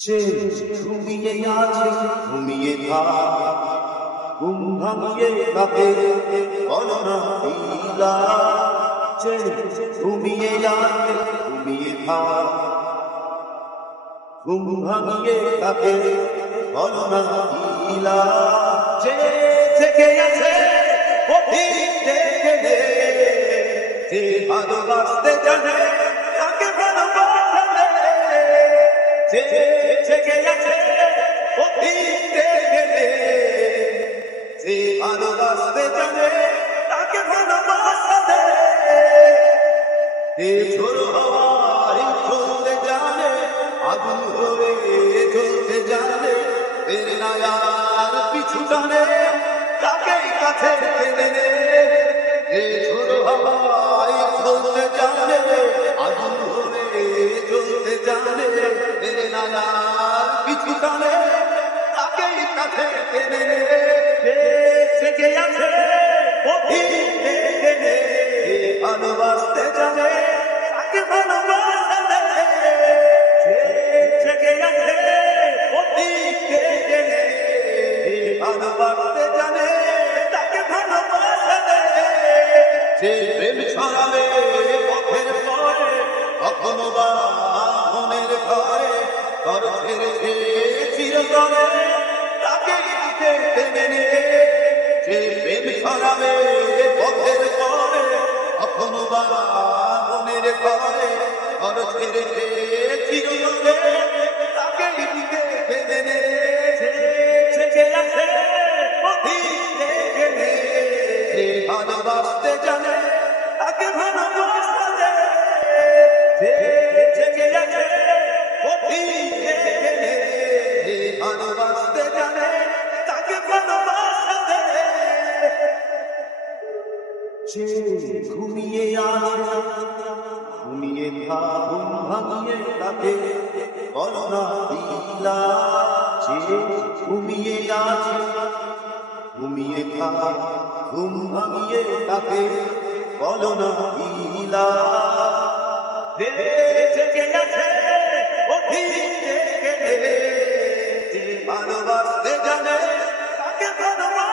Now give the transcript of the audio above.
যে ঘুমিয়ে আছে ঘুমিয়ে থাক, ঘুম ভাঙিয়ে তাকে বলো না লীলা। যে ঘুমিয়ে আছে ঘুমিয়ে থাক, ঘুম ভাঙিয়ে তাকে বলো না লীলা। যে জেগে আছে অতীত দেখে নে, যে ভালোবাসতে জানে তাকে ভালোবাসা দে। যে জেগে আছে অতীত দেখে নে, যে ভালোবাসতে জানে তাকে ভালোবাসা দে। যে ঝোড়ো হাওয়ায় চলতে জানে, আগুন হয়ে জ্বলতে জানে, এর নায়ার পিছু টানে তাকেই কাছে টেনে নে। যে ঝোড়ো হাওয়ায় চলতে জানে, আগুন হয়ে জ্বলতে জানে, এর নায়ার পিছু টানে তাকেই কাছে টেনে নে। যে জেগে আছে অতীত দেখে নে, যে ভালোবাসতে জানে তাকে ভালোবাসা দে। যে জেগে আছে অতীত দেখে নে, যে ভালোবাসতে জানে তাকে ভালোবাসা দে। যে প্রেম ছড়াবে পথের পরে, কখনো বা মনের ঘরে, ঘর ছেড়ে চিরতরে তাকেই দিতে টেনে নে। যে প্রেম ছড়াবে পথের পরে, কখনো বা মনের ঘরে, ঘর ছেড়ে চিরতরে তাকেই দিতে টেনে নে। যে জেগে আছে অতীত দেখে নে, যে ভালোবাসতে জানে তাকে ভালোবাসা দে। যে জেগে আছে অতীত দেখে নে, যে ভালোবাসতে জানে তাকে ভালোবাসা দে। যে ঘুমিয়ে আছে ঘুমিয়ে থাক, ঘুম ভাঙিয়ে তাকে বলো না লীলা। যে ঘুমিয়ে আছে ঘুমিয়ে থাক, ঘুম ভাঙিয়ে তাকে বলো না লীলা। যে জেগে আছে অতীত দেখে নে, যে ভালোবাসতে জানে তাকে ভালোবাসা